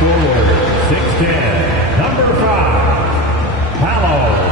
Forward, 6'10", number 5, Paolo.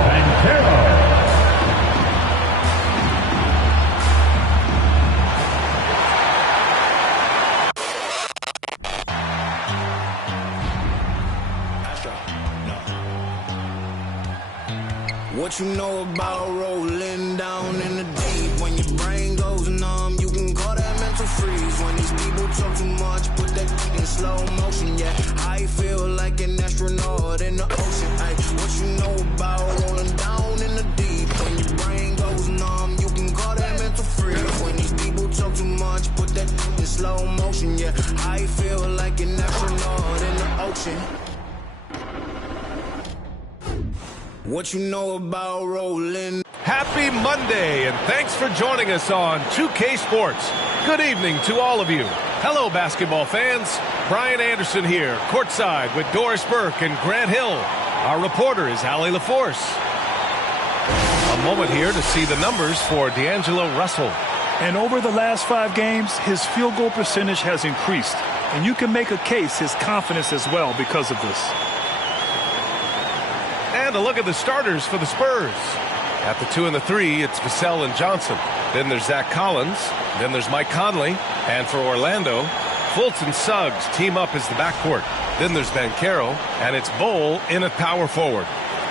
What you know about rolling down in the deep? When your brain goes numb, you can call that mental freeze. When these people talk too much, put that in slow motion. Yeah, I feel like an astronaut in the ocean. Ay, what you know about rolling down in the deep? When your brain goes numb, you can call that mental freeze. When these people talk too much, put that in slow motion. Yeah, I feel like an astronaut in the ocean. What you know about rolling? Happy Monday, and thanks for joining us on 2K Sports. Good evening to all of you. Hello, basketball fans. Brian Anderson here, courtside with Doris Burke and Grant Hill. Our reporter is Allie LaForce. A moment here to see the numbers for D'Angelo Russell. And over the last 5 games, his field goal percentage has increased. And you can make a case his confidence as well because of this. And a look at the starters for the Spurs. At the 2 and the 3, it's Vassell and Johnson. Then there's Zach Collins. Then there's Mike Conley. And for Orlando, Fultz and Suggs team up as the backcourt. Then there's Banchero, and it's Bol in at power forward.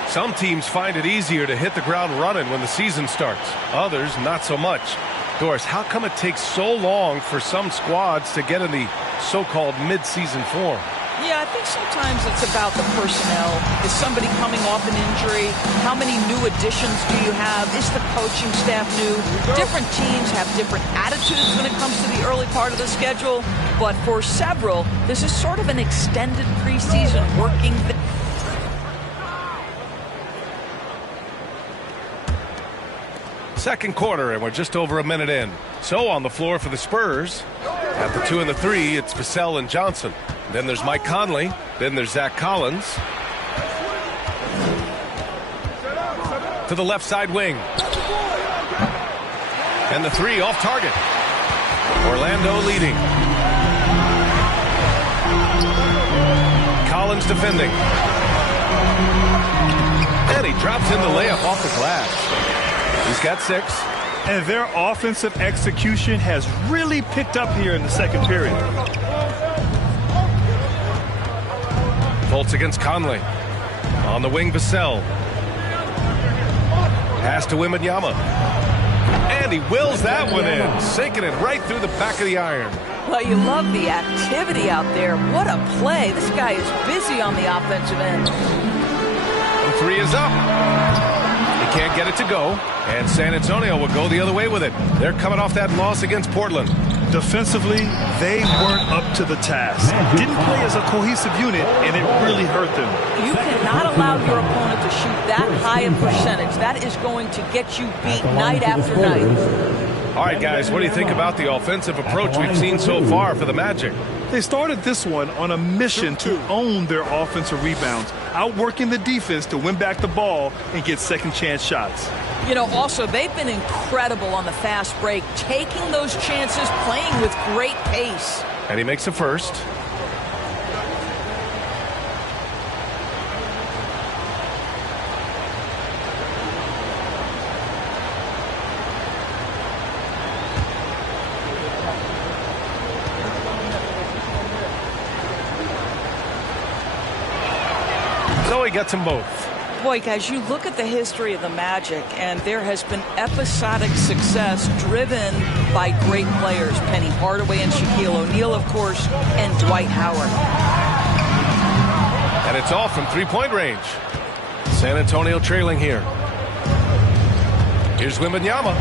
Some teams find it easier to hit the ground running when the season starts. Others, not so much. Doris, how come it takes so long for some squads to get in the so-called mid-season form? Yeah, I think sometimes it's about the personnel. Is somebody coming off an injury? How many new additions do you have? Is the coaching staff new? Different teams have different attitudes when it comes to the early part of the schedule. But for several, this is sort of an extended preseason working thing. Second quarter, and we're just over a minute in. So on the floor for the Spurs, at the 2 and the 3, it's Vassell and Johnson. Then there's Mike Conley. Then there's Zach Collins. To the left side wing. And the 3 off target. Orlando leading. Collins defending. And he drops in the layup off the glass. He's got 6. And their offensive execution has really picked up here in the second period. Fultz against Conley. On the wing, Vassell. Pass to Wembanyama. And he wills that one in, sinking it right through the back of the iron. Well, you love the activity out there. What a play. This guy is busy on the offensive end. The 3 is up. He can't get it to go, and San Antonio will go the other way with it. They're coming off that loss against Portland. Defensively, they weren't up to the task. Didn't play as a cohesive unit, and it really hurt them. You cannot allow your opponent to shoot that high a percentage. That is going to get you beat night after night. All right, guys, what do you think about the offensive approach we've seen so far for the Magic? They started this one on a mission to own their offensive rebounds, outworking the defense to win back the ball and get second-chance shots. You know, also, they've been incredible on the fast break, taking those chances, playing with great pace. And he makes the first. So he gets them both. Boy, guys, you look at the history of the Magic, and there has been episodic success driven by great players. Penny Hardaway and Shaquille O'Neal, of course, and Dwight Howard. And it's all from three-point range. San Antonio trailing here. Here's Wembanyama.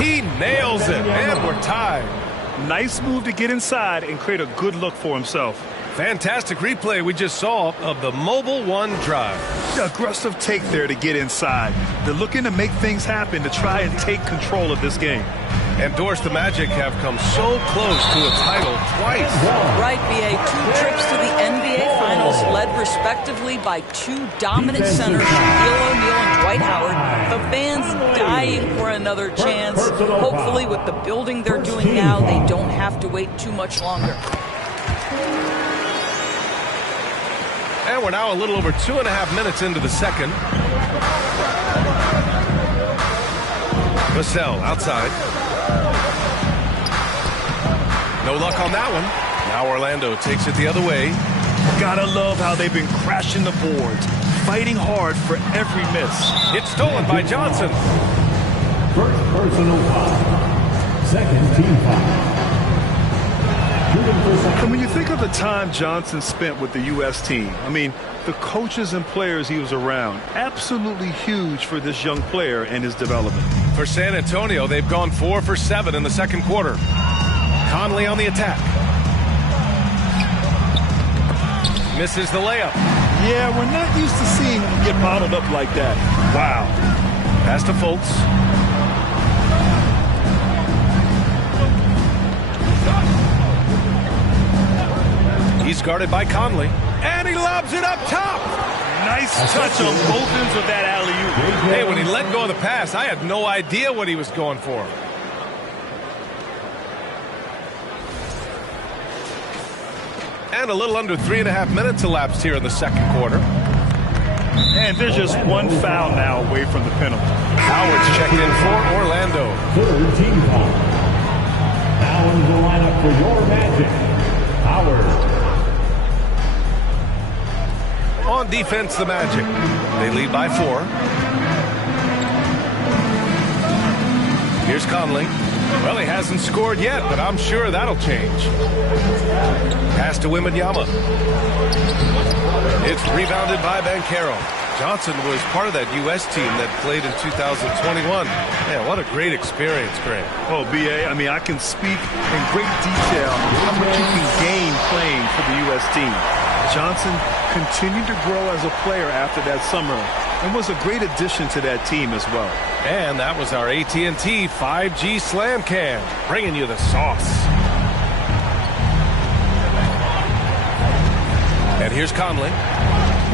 He nails it, and we're tied. Nice move to get inside and create a good look for himself. Fantastic replay we just saw of the Mobile One drive. Aggressive take there to get inside. They're looking to make things happen to try and take control of this game. And Doris, the Magic have come so close to a title twice. Right, B.A. 2 trips to the NBA Finals, led respectively by 2 dominant centers, Shaquille O'Neal and Dwight Howard. The fans dying for another chance. Hopefully, with the building they're doing now, they don't have to wait too much longer. And we're now a little over 2.5 minutes into the second. Vassell outside. No luck on that one. Now Orlando takes it the other way. Gotta love how they've been crashing the boards, fighting hard for every miss. It's stolen by Johnson. First personal foul. Second team foul. And when you think of the time Johnson spent with the U.S. team, I mean, the coaches and players he was around, absolutely huge for this young player and his development. For San Antonio, they've gone 4 for 7 in the second quarter. Conley on the attack. Misses the layup. Yeah, we're not used to seeing him get bottled up like that. Wow. Pass to Fultz. He's guarded by Conley. And he lobs it up top. Nice touch on both ends of that alley-oop. Hey, when he let go of the pass, I had no idea what he was going for. And a little under 3.5 minutes elapsed here in the second quarter. And there's just one foul now away from the penalty. Howard's checked in for Orlando. Third team foul. Now in the lineup for your Magic, Howard. On defense, the Magic. They lead by 4. Here's Conley. Well, he hasn't scored yet, but I'm sure that'll change. Pass to Wembanyama. It's rebounded by Banchero. Johnson was part of that U.S. team that played in 2021. Man, what a great experience, Grant. Oh, B.A., I mean, I can speak in great detail how much you can gain playing for the U.S. team. Johnson continued to grow as a player after that summer and was a great addition to that team as well. And that was our AT&T 5G Slam Cam, bringing you the sauce. And here's Conley.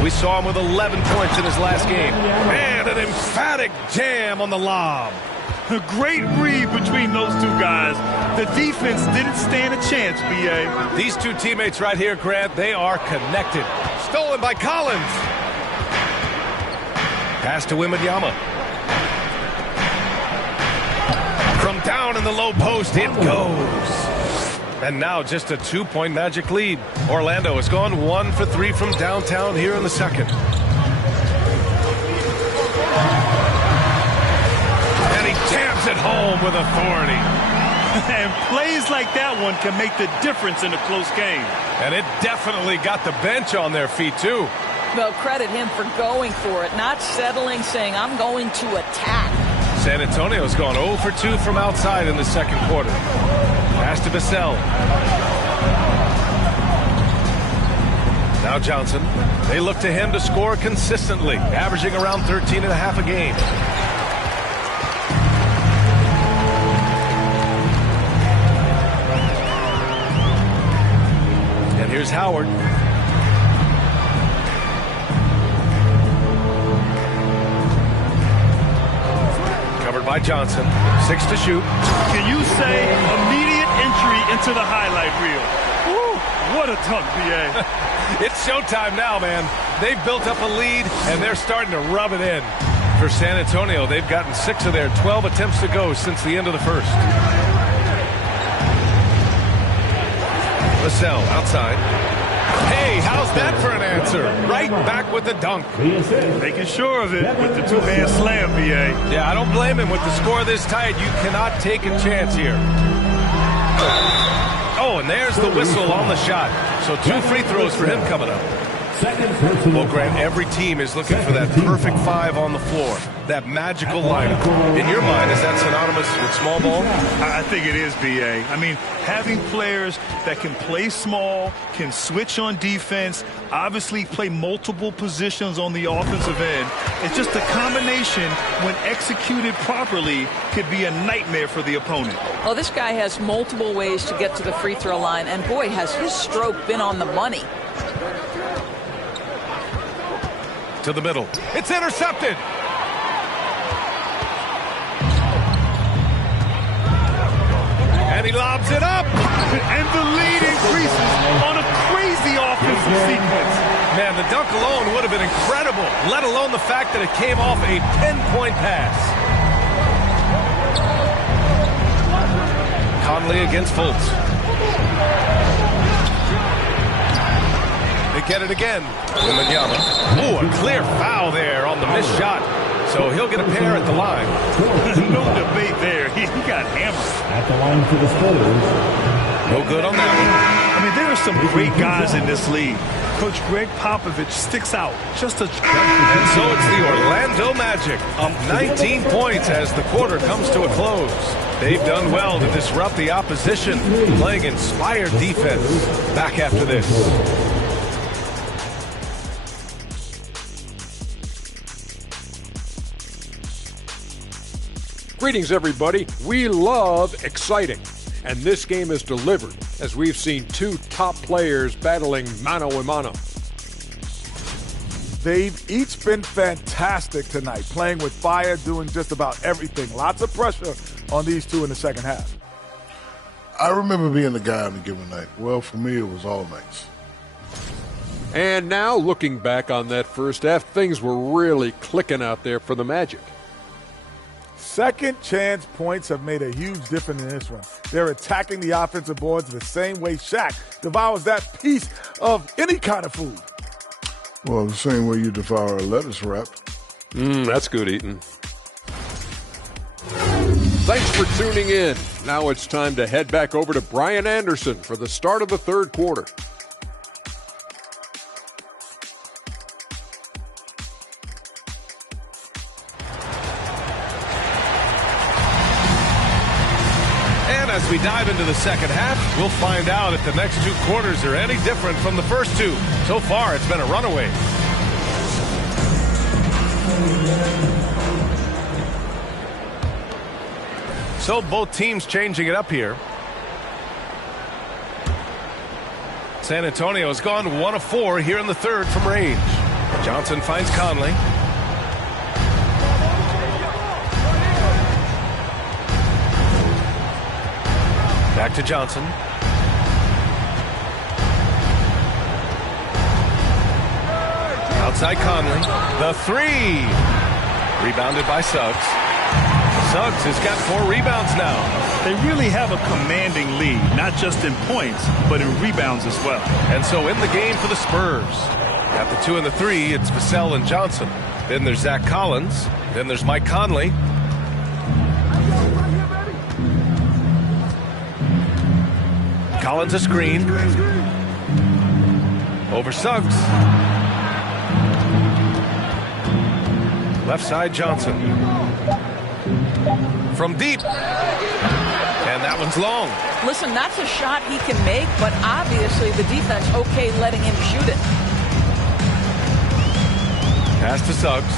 We saw him with 11 points in his last game. And an emphatic jam on the lob. A great read between those two guys. The defense didn't stand a chance, B.A. These two teammates right here, Grant, they are connected. Stolen by Collins. Pass to Wembanyama. From down in the low post, it goes. And now just a 2-point Magic lead. Orlando has gone 1 for 3 from downtown here in the second. And he jams it home with authority. And plays like that one can make the difference in a close game. And it definitely got the bench on their feet, too. Well, credit him for going for it, not settling, saying, I'm going to attack. San Antonio's gone 0 for 2 from outside in the second quarter. Pass to Vassell. Now Johnson. They look to him to score consistently, averaging around 13.5 a game. And here's Howard. Covered by Johnson. 6 to shoot. Can you say immediate entry into the highlight reel? Woo, what a dunk, B.A. It's showtime now, man. They've built up a lead, and they're starting to rub it in. For San Antonio, they've gotten 6 of their 12 attempts to go since the end of the first. Vassell outside. Hey, how's that for an answer? Right back with the dunk. Making sure of it with the two-hand slam, B.A. Yeah, I don't blame him. With the score this tight, you cannot take a chance here. Oh, and there's the whistle on the shot. So 2 free throws for him coming up. Well, Grant, every team is looking for that perfect 5 on the floor. That magical lineup. In your mind, is that synonymous with small ball? I think it is, B.A. I mean, having players that can play small, can switch on defense, obviously play multiple positions on the offensive end. It's just a combination, when executed properly, could be a nightmare for the opponent. Well, this guy has multiple ways to get to the free throw line, and boy, has his stroke been on the money. To the middle. It's intercepted. And he lobs it up. And the lead increases on a crazy offensive sequence. Man, the dunk alone would have been incredible, let alone the fact that it came off a pinpoint pass. Conley against Fultz. They get it again. Wembanyama. Ooh, a clear foul there on the missed shot. So he'll get a pair at the line. No debate there. He got hammered. At the line for the Spurs. No good on that one. I mean, there are some great guys in this league. Coach Greg Popovich sticks out. Just a... And so it's the Orlando Magic up 19 points as the quarter comes to a close. They've done well to disrupt the opposition, playing inspired defense. Back after this. Greetings, everybody. We love exciting. And this game is delivered as we've seen two top players battling mano a mano. They've each been fantastic tonight, playing with fire, doing just about everything. Lots of pressure on these two in the second half. I remember being the guy on a given night. Well, for me, it was all nights. And now, looking back on that first half, things were really clicking out there for the Magic. Second chance points have made a huge difference in this one. They're attacking the offensive boards the same way Shaq devours that piece of any kind of food. Well, the same way you devour a lettuce wrap. That's good eating. Thanks for tuning in. Now it's time to head back over to Brian Anderson for the start of the third quarter. As we dive into the second half, we'll find out if the next two quarters are any different from the first two. So far, it's been a runaway. So both teams changing it up here. San Antonio has gone 1 of 4 here in the third from range. Johnson finds Conley. Back to Johnson. Outside Conley. The three. Rebounded by Suggs. Suggs has got 4 rebounds now. They really have a commanding lead, not just in points, but in rebounds as well. And so in the game for the Spurs. At the 2 and the 3, it's Vassell and Johnson. Then there's Zach Collins. Then there's Mike Conley. Collins a screen. Over Suggs. Left side Johnson. From deep. And that one's long. Listen, that's a shot he can make, but obviously the defense okay letting him shoot it. Pass to Suggs.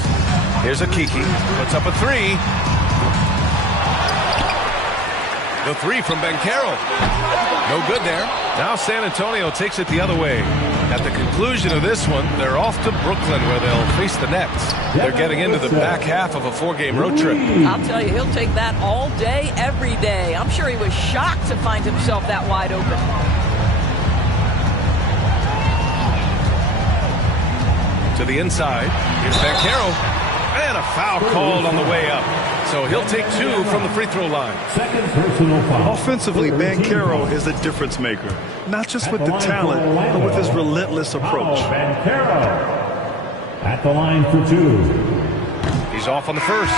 Here's a Kiki. Puts up a 3. The 3 from Banchero. No good there. Now San Antonio takes it the other way. At the conclusion of this one, they're off to Brooklyn where they'll face the Nets. They're getting into the back half of a 4-game road trip. I'll tell you, he'll take that all day, every day. I'm sure he was shocked to find himself that wide open. To the inside. Here's Banchero. And a foul called on the way up. So he'll take 2 from the free throw line. Second personal foul. Offensively, Banchero is a difference maker. Not just with the talent, but with his relentless approach. Banchero at the line for 2. He's off on the first.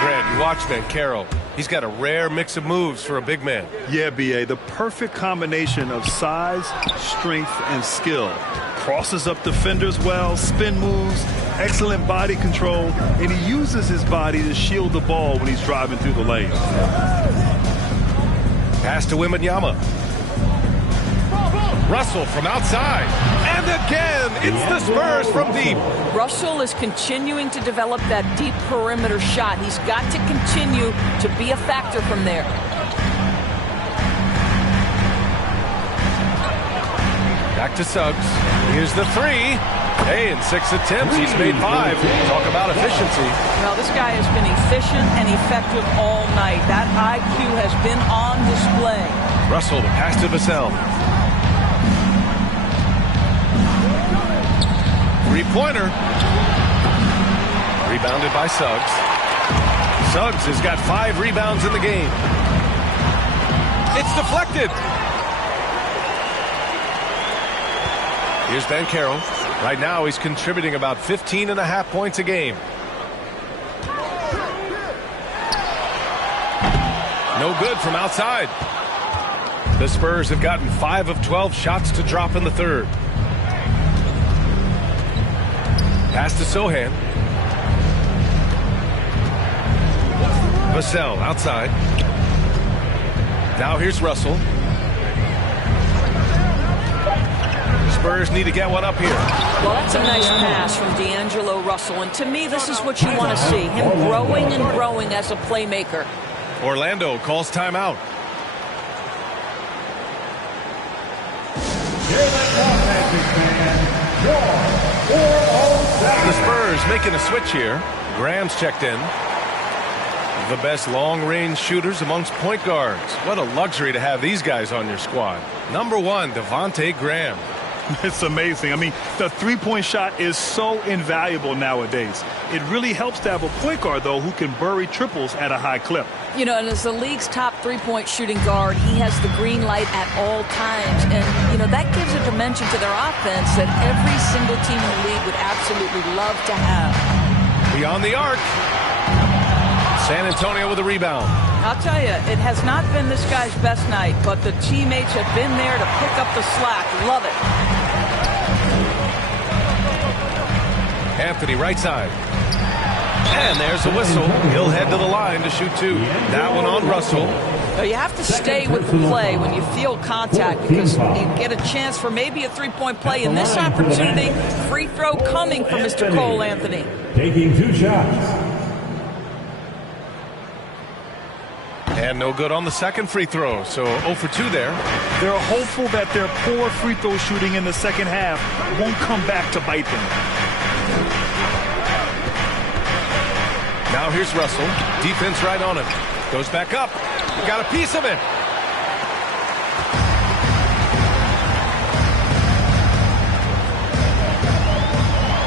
Grant, you watch Banchero. He's got a rare mix of moves for a big man. Yeah, B.A., the perfect combination of size, strength, and skill. Crosses up defenders well, spin moves, excellent body control, and he uses his body to shield the ball when he's driving through the lane. Pass to Wembanyama. Russell from outside. And again, it's the Spurs from deep. Russell is continuing to develop that deep perimeter shot. He's got to continue to be a factor from there. Back to Suggs. Here's the 3. Hey, in 6 attempts, he's made 5. Talk about efficiency. Well, this guy has been efficient and effective all night. That IQ has been on display. Russell, the pass to Vassell. three-pointer. Rebounded by Suggs. Suggs has got 5 rebounds in the game. It's deflected. Here's Banchero. Right now he's contributing about 15.5 points a game. No good from outside. The Spurs have gotten 5 of 12 shots to drop in the third. Pass to Sohan. Vassell outside. Now here's Russell. Spurs need to get one up here. Well, that's a nice pass from D'Angelo Russell, and to me, this is what you want to see. Him growing and growing as a playmaker. Orlando calls timeout. The Spurs making a switch here. Graham's checked in. The best long-range shooters amongst point guards. What a luxury to have these guys on your squad. Number 1, Devontae Graham. It's amazing. I mean, the three-point shot is so invaluable nowadays. It really helps to have a point guard, though, who can bury triples at a high clip. You know, and as the league's top three-point shooting guard, he has the green light at all times. And, you know, that gives a dimension to their offense that every single team in the league would absolutely love to have. Beyond the arc. San Antonio with a rebound. I'll tell you, it has not been this guy's best night, but the teammates have been there to pick up the slack. Love it. Anthony right side. And there's a whistle. He'll head to the line to shoot 2. That one on Russell. So you have to stay with the play when you feel contact because you get a chance for maybe a three-point play. In this opportunity, free throw coming from Mr. Cole Anthony. Taking 2 shots. And no good on the second free throw, so 0 for 2 there. They're hopeful that their poor free throw shooting in the second half won't come back to bite them. Now here's Russell. Defense right on him. Goes back up. Got a piece of it.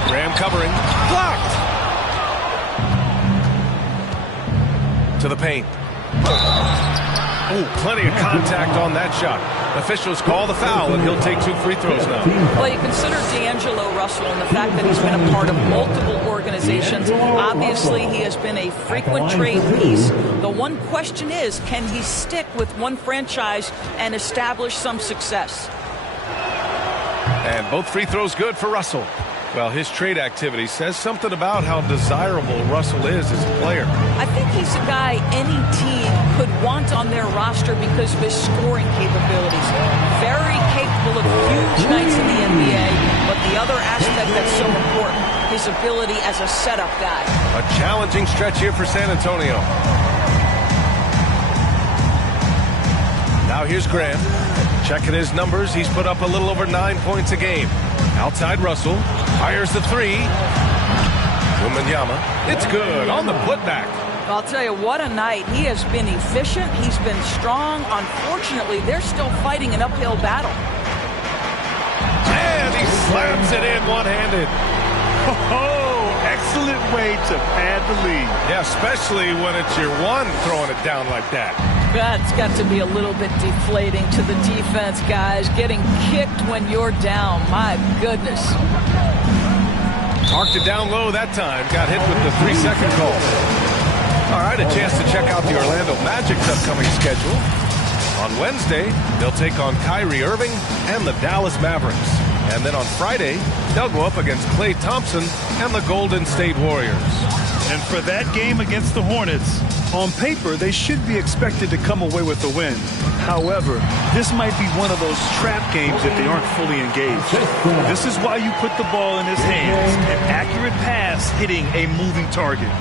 Graham covering. Blocked. To the paint. Oh, plenty of contact on that shot. Officials call the foul, and he'll take 2 free throws now. Well, you consider D'Angelo Russell and the fact that he's been a part of multiple organizations. Obviously, he has been a frequent trade piece. The one question is, can he stick with one franchise and establish some success? And both free throws good for Russell. Well, his trade activity says something about how desirable Russell is as a player. I think he's a guy any team could want on their roster because of his scoring capabilities. Very capable of huge nights in the NBA, but the other aspect that's so important, his ability as a setup guy. A challenging stretch here for San Antonio. Now here's Graham. Checking his numbers, he's put up a little over 9 points a game. Outside Russell, fires the 3. Wembanyama, it's good on the putback. I'll tell you, what a night. He has been efficient. He's been strong. Unfortunately, they're still fighting an uphill battle. And he slams it in one-handed. Oh, excellent way to pad the lead. Yeah, especially when it's your one throwing it down like that. That's got to be a little bit deflating to the defense, guys. Getting kicked when you're down. My goodness. Marked it down low that time. Got hit with the 3-second call. All right, a chance to check out the Orlando Magic's upcoming schedule. On Wednesday, they'll take on Kyrie Irving and the Dallas Mavericks. And then on Friday, they'll go up against Klay Thompson and the Golden State Warriors. And for that game against the Hornets, on paper, they should be expected to come away with the win. However, this might be one of those trap games if they aren't fully engaged. This is why you put the ball in his hands, an accurate pass hitting a moving target.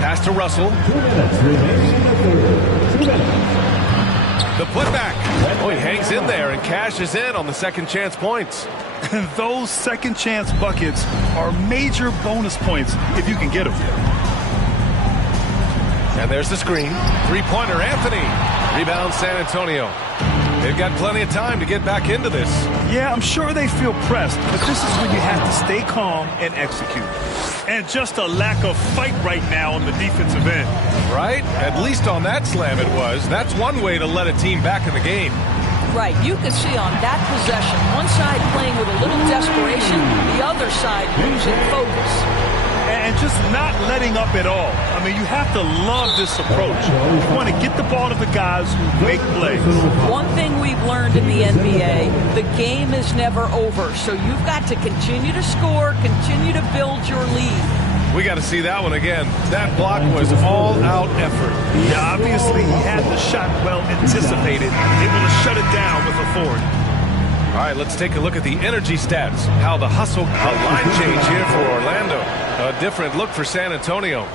Pass to Russell. 2 minutes remaining in the third. 2 minutes. The putback. Oh, he hangs in there and cashes in on the second chance points. And those second chance buckets are major bonus points if you can get them. And there's the screen. Three-pointer, Anthony. Rebound, San Antonio. They've got plenty of time to get back into this. Yeah, I'm sure they feel pressed, but this is when you have to stay calm and execute. And just a lack of fight right now on the defensive end. Right? At least on that slam it was. That's one way to let a team back in the game. Right, you can see on that possession, one side playing with a little desperation, the other side losing focus. And just not letting up at all. I mean, you have to love this approach. You want to get the ball to the guys who make plays. One thing we've learned in the NBA, the game is never over. So you've got to continue to score, continue to build your lead. We got to see that one again. That block was all-out effort. Yeah, obviously he had the shot well anticipated, able to shut it down with authority. All right, let's take a look at the energy stats. How the hustle, a line change here for Orlando. A different look for San Antonio.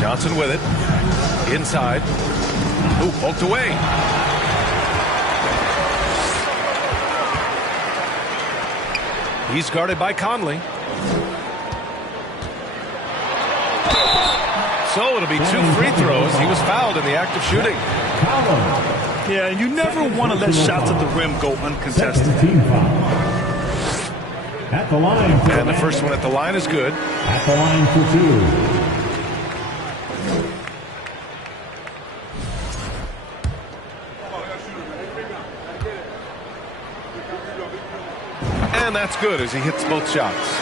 Johnson with it. Inside. Ooh, poked away. He's guarded by Conley. So it'll be 2 free throws. He was fouled in the act of shooting. Yeah, and you never want to let shots at the rim go uncontested. At the line. And the first one at the line is good. At the line for 2. And that's good as he hits both shots.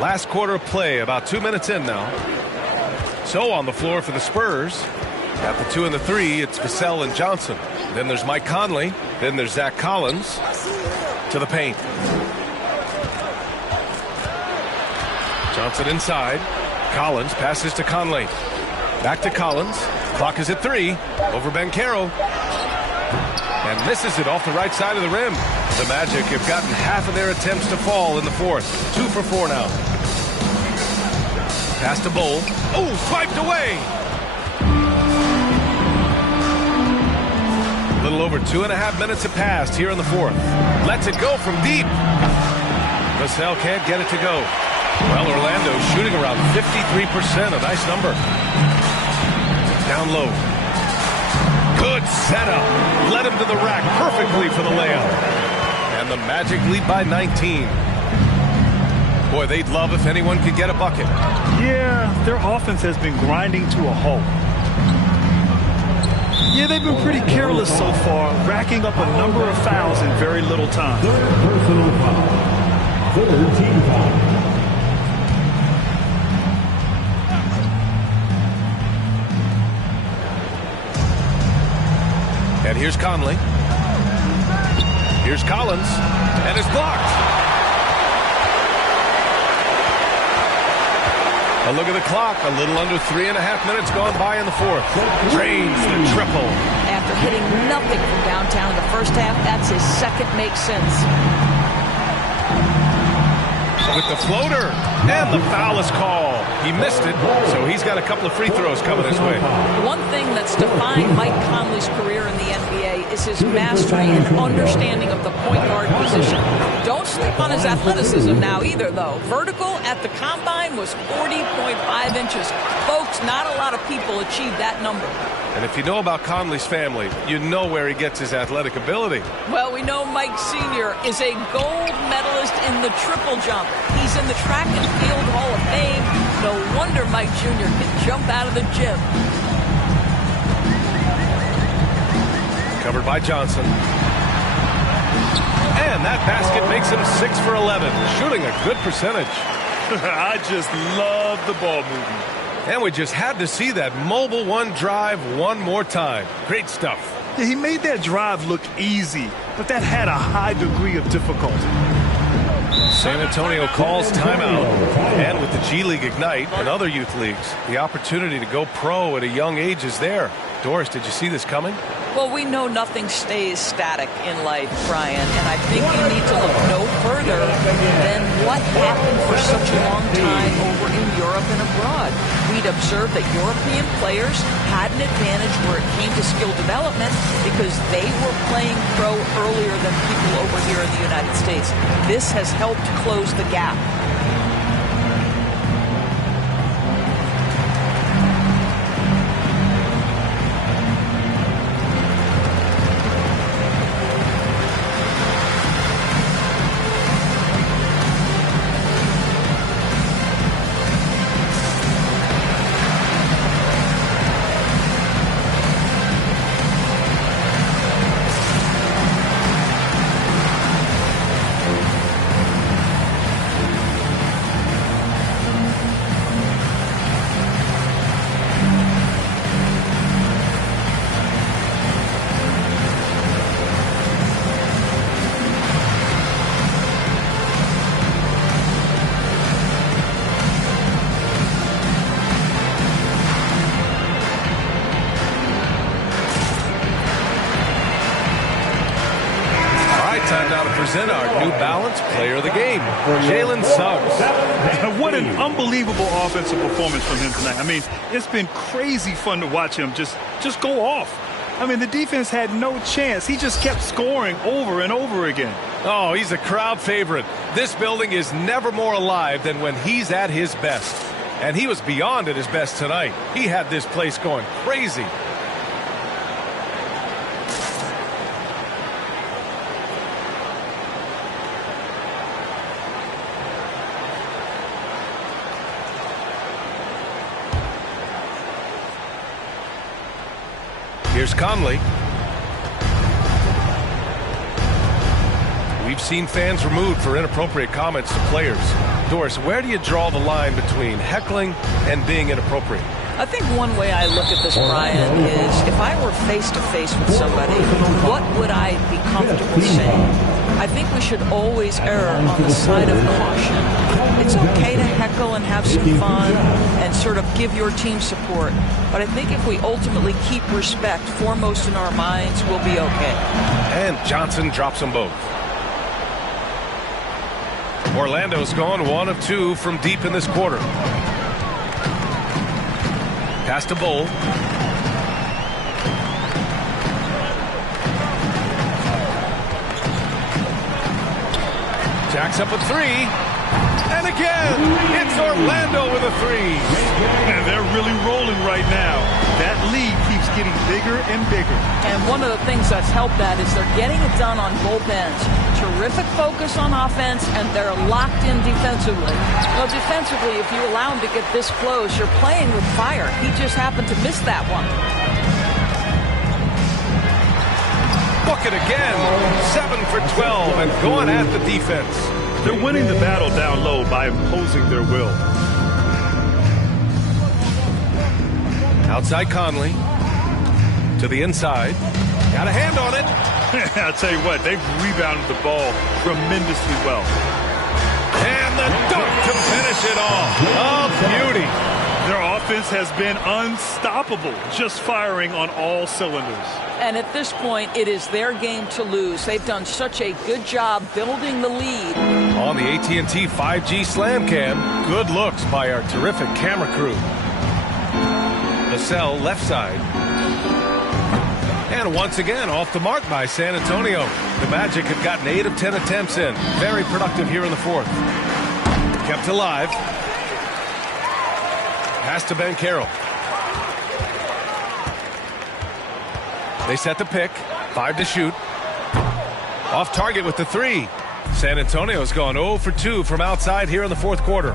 Last quarter of play, about 2 minutes in now. So on the floor for the Spurs. At the 2 and the 3, it's Vassell and Johnson. Then there's Mike Conley. Then there's Zach Collins to the paint. Johnson inside. Collins passes to Conley. Back to Collins. Clock is at 3. Over Banchero. And misses it off the right side of the rim. The Magic have gotten half of their attempts to fall in the fourth. 2 for 4 now. Pass to Bowl. Oh, swiped away. A little over 2.5 minutes have passed here in the fourth. Lets it go from deep. Vassell can't get it to go. Well, Orlando shooting around 53%, a nice number. Down low. Good setup. Led him to the rack perfectly for the layup. And the Magic lead by 19. Boy, they'd love if anyone could get a bucket. Yeah, their offense has been grinding to a halt. Yeah, they've been pretty careless so far, racking up a number of fouls in very little time. Third personal foul. Third team foul. And here's Conley. Here's Collins. And it's blocked. A look at the clock. A little under 3.5 minutes gone by in the fourth. Drains the triple. After hitting nothing from downtown in the first half, that's his second make since. With the floater. And the foul is called. He missed it, so he's got a couple of free throws coming his way. One thing that's defined Mike Conley's career in the NBA is his mastery and understanding of the point guard position. Don't sleep on his athleticism now either, though. Vertical at the combine was 40.5 inches. Folks, not a lot of people achieve that number. And if you know about Conley's family, you know where he gets his athletic ability. Well, we know Mike Sr. is a gold medalist in the triple jump. He's in the track and field Hall of Fame. No wonder Mike Jr. can jump out of the gym. Covered by Johnson. And that basket makes him 6 for 11, shooting a good percentage. I just love the ball movement. And we just had to see that mobile one drive one more time. Great stuff. Yeah, he made that drive look easy, but that had a high degree of difficulty. San Antonio calls timeout. And with the G League Ignite and other youth leagues, the opportunity to go pro at a young age is there. Doris, did you see this coming? Well, we know nothing stays static in life, Brian, and I think you need to look no further than what happened for such a long time over in Europe and abroad. We'd observed that European players had an advantage where it came to skill development because they were playing pro earlier than people over here in the United States. This has helped close the gap. Time now to present our New Balance Player of the Game, Jalen Suggs. What an unbelievable offensive performance from him tonight. I mean, it's been crazy fun to watch him just go off. I mean, the defense had no chance. He just kept scoring over and over again. Oh, he's a crowd favorite. This building is never more alive than when he's at his best. And he was beyond at his best tonight. He had this place going crazy. Here's Conley. We've seen fans removed for inappropriate comments to players. Doris, where do you draw the line between heckling and being inappropriate? I think one way I look at this, Brian, is if I were face-to-face with somebody, what would I be comfortable saying? I think we should always err on the side of caution. It's okay to heckle and have some fun and sort of give your team support. But I think if we ultimately keep respect foremost in our minds, we'll be okay. And Johnson drops them both. Orlando's gone 1 of 2 from deep in this quarter. Pass to Bull. Jacks up a 3. And again, it's Orlando with a 3. And they're really rolling right now. That lead keeps getting bigger and bigger. And one of the things that's helped that is they're getting it done on both ends. Terrific focus on offense, and they're locked in defensively. Well, defensively, if you allow him to get this close, you're playing with fire. He just happened to miss that one. Book it again. 7 for 12 and going at the defense. They're winning the battle down low by imposing their will. Outside Conley. To the inside. Got a hand on it. I'll tell you what, they've rebounded the ball tremendously well. And the dunk to finish it off. Oh, beauty. Their offense has been unstoppable, just firing on all cylinders. And at this point, it is their game to lose. They've done such a good job building the lead. On the AT&T 5G Slam Cam, good looks by our terrific camera crew. Vassell left side. And once again, off the mark by San Antonio. The Magic have gotten 8 of 10 attempts in. Very productive here in the fourth. Kept alive. Pass to Ben Carroll. They set the pick. 5 to shoot. Off target with the 3. San Antonio's gone 0 for 2 from outside here in the fourth quarter.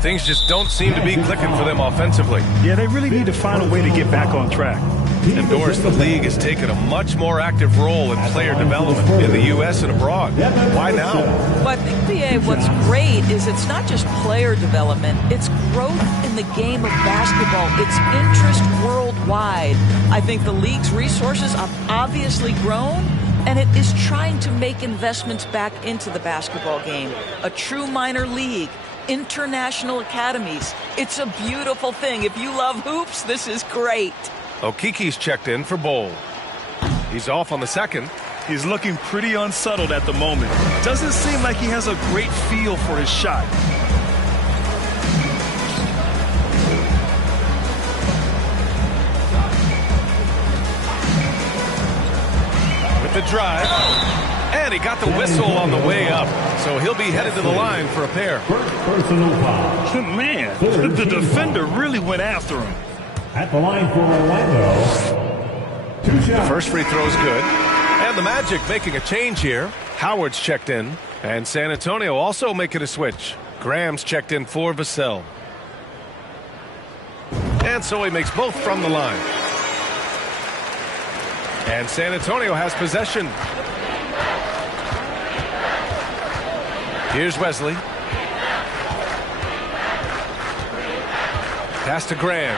Things just don't seem to be clicking for them offensively. Yeah, they really need to find a way to get back on track. And Doris, the league has taken a much more active role in player development in the U.S. and abroad. Why now? Well, I think, B.A., what's great is it's not just player development. It's growth in the game of basketball. It's interest worldwide. I think the league's resources have obviously grown, and it is trying to make investments back into the basketball game. A true minor league. International academies. It's a beautiful thing. If you love hoops, this is great. Okiki's checked in for Bowl. He's off on the second. He's looking pretty unsettled at the moment. Doesn't seem like he has a great feel for his shot. With the drive. And he got the whistle on the way up. So he'll be headed to the line for a pair. Personal foul. Man, the defender really went after him. At the line for Orlando. 2 shots. The first free throw's good. And the Magic making a change here. Howard's checked in. And San Antonio also making a switch. Graham's checked in for Vassell. And so he makes both from the line. And San Antonio has possession. Here's Wesley. Pass to Graham.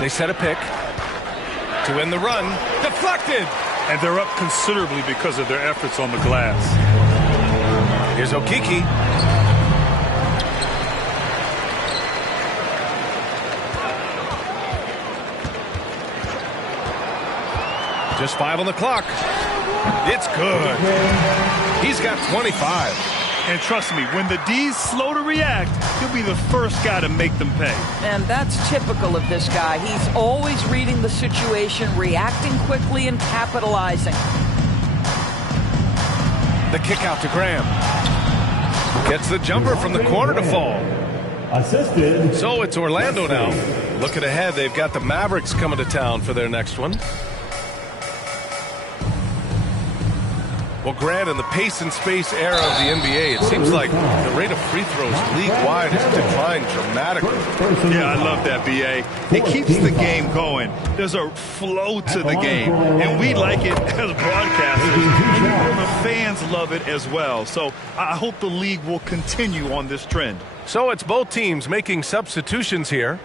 They set a pick to win the run. Deflected. And they're up considerably because of their efforts on the glass. Here's Okiki. Just 5 on the clock. It's good. He's got 25. And trust me, when the D's slow to react, he'll be the first guy to make them pay. And that's typical of this guy. He's always reading the situation, reacting quickly, and capitalizing. The kick out to Graham. Gets the jumper from the corner to fall. Assisted. So it's Orlando now. Looking ahead, they've got the Mavericks coming to town for their next one. Well, Grant, in the pace and space era of the NBA, it seems like the rate of free throws league-wide has declined dramatically. Yeah, I love that, B.A. It keeps the game going. There's a flow to the game, and we like it as broadcasters. And the fans love it as well. So I hope the league will continue on this trend. So it's both teams making substitutions here.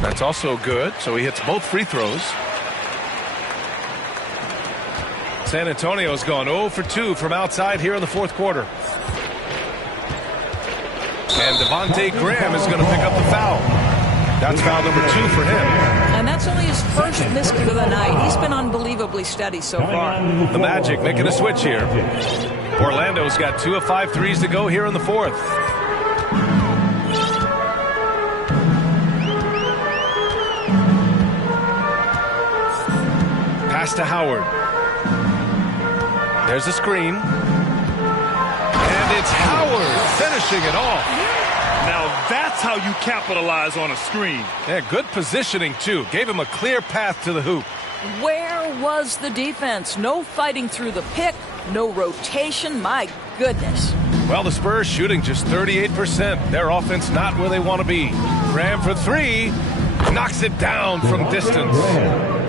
That's also good, so he hits both free throws. San Antonio's gone 0 for 2 from outside here in the fourth quarter. And Devontae Graham is going to pick up the foul. That's foul number 2 for him. And that's only his first miss of the night. He's been unbelievably steady so far. The Magic making a switch here. Orlando's got 2 of 5 threes to go here in the fourth. Pass to Howard. There's a screen. And it's Howard finishing it off. Now that's how you capitalize on a screen. Yeah, good positioning, too. Gave him a clear path to the hoop. Where was the defense? No fighting through the pick, no rotation. My goodness. Well, the Spurs shooting just 38%. Their offense not where they want to be. Graham for 3. Knocks it down from distance.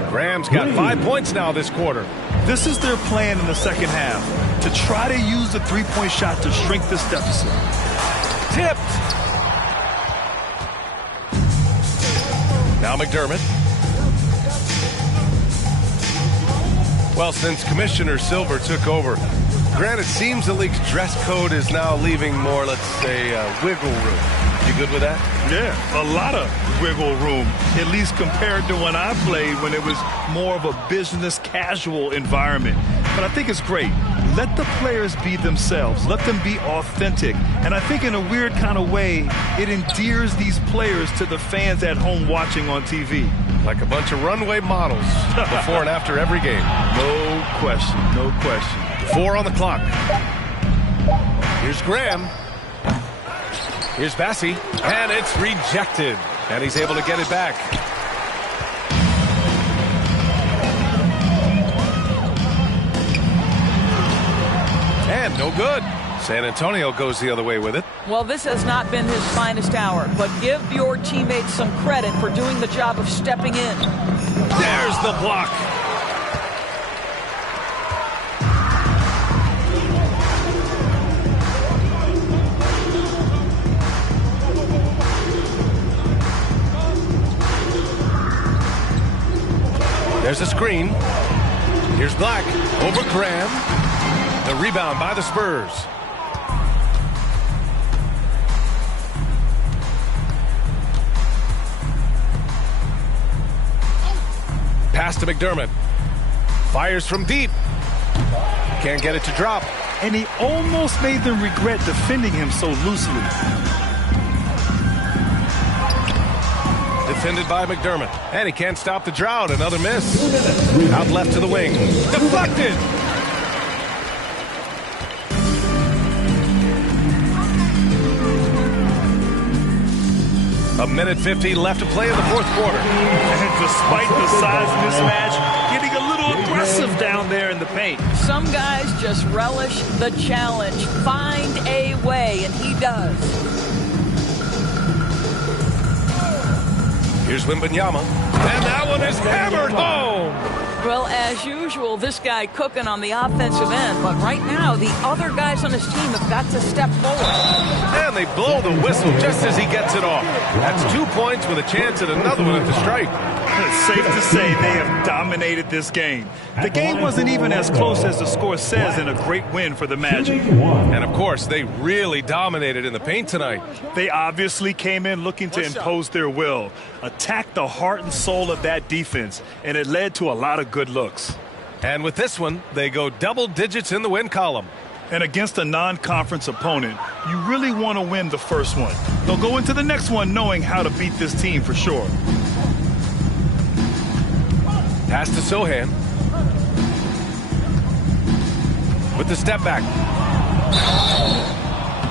Graham's got 5 points now this quarter. This is their plan in the second half, to try to use the three-point shot to shrink this deficit. Tipped. Now McDermott. Well, since Commissioner Silver took over, granted, it seems the league's dress code is now leaving more, let's say, wiggle room. You good with that? Yeah, a lot of wiggle room, at least compared to when I played, when it was more of a business casual environment. But I think it's great. Let the players be themselves. Let them be authentic. And I think in a weird kind of way, it endears these players to the fans at home watching on TV. Like a bunch of runway models before and after every game. No question, no question. 4 on the clock. Here's Graham. Here's Bassi, and it's rejected. And he's able to get it back. And no good. San Antonio goes the other way with it. Well, this has not been his finest hour, but give your teammates some credit for doing the job of stepping in. There's the block. There's a screen. Here's Black over Graham. The rebound by the Spurs. Pass to McDermott. Fires from deep. Can't get it to drop. And he almost made them regret defending him so loosely. Defended by McDermott. And he can't stop the drought. Another miss. Out left to the wing. Deflected. A minute 50 left to play in the fourth quarter. And despite the size mismatch, getting a little aggressive down there in the paint. Some guys just relish the challenge. Find a way, and he does. Here's Wembanyama. And that one is hammered home. Well, as usual, this guy cooking on the offensive end. But right now, the other guys on his team have got to step forward. And they blow the whistle just as he gets it off. That's 2 points with a chance at another one at the stripe. It's safe to say they have dominated this game. The game wasn't even as close as the score says in a great win for the Magic. And, of course, they really dominated in the paint tonight. They obviously came in looking to impose their will, attack the heart and soul of that defense, and it led to a lot of good looks. And with this one, they go double digits in the win column. And against a non-conference opponent, you really want to win the first one. They'll go into the next one knowing how to beat this team for sure. Pass to Sohan. With the step back.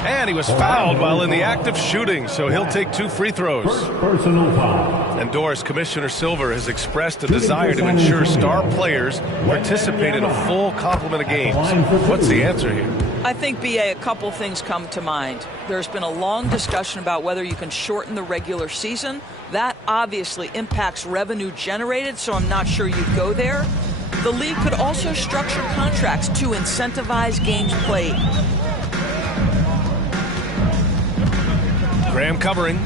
And he was fouled while in the act of shooting, so he'll take 2 free throws. Personal foul. And Doris, Commissioner Silver has expressed a desire to ensure star players participate in a full complement of games. What's the answer here? I think, B.A., a couple things come to mind. There's been a long discussion about whether you can shorten the regular season. That obviously impacts revenue generated, so I'm not sure you'd go there. The league could also structure contracts to incentivize games played. Graham covering.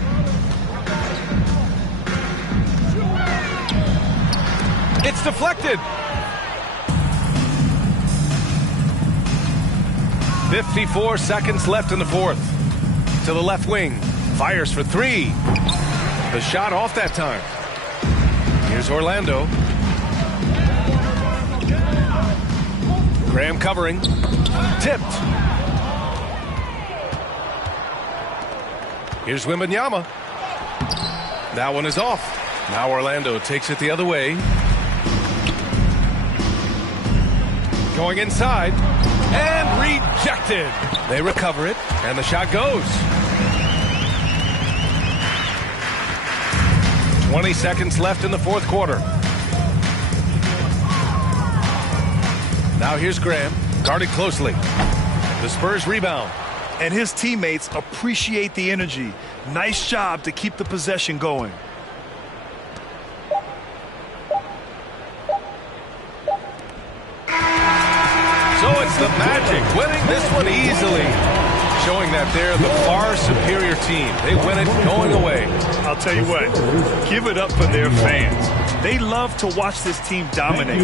It's deflected. 54 seconds left in the fourth. To the left wing. Fires for 3. The shot off that time. Here's Orlando. Graham covering. Tipped. Here's Wembanyama. That one is off. Now Orlando takes it the other way. Going inside. And rejected. They recover it. And the shot goes. 20 seconds left in the fourth quarter. Now here's Graham. Guarded closely. The Spurs rebound. And his teammates appreciate the energy. Nice job to keep the possession going. So it's the Magic winning this one easily, showing that they're the far superior team. They win it going away. I'll tell you what, give it up for their fans. They love to watch this team dominate.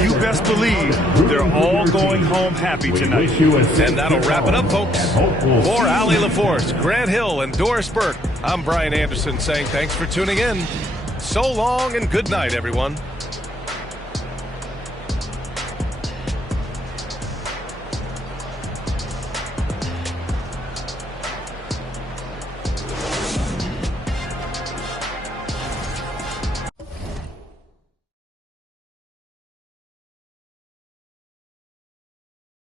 You best believe they're all going home happy tonight. And that'll wrap it up, folks. For Allie LaForce, Grant Hill, and Doris Burke, I'm Brian Anderson saying thanks for tuning in. So long and good night, everyone.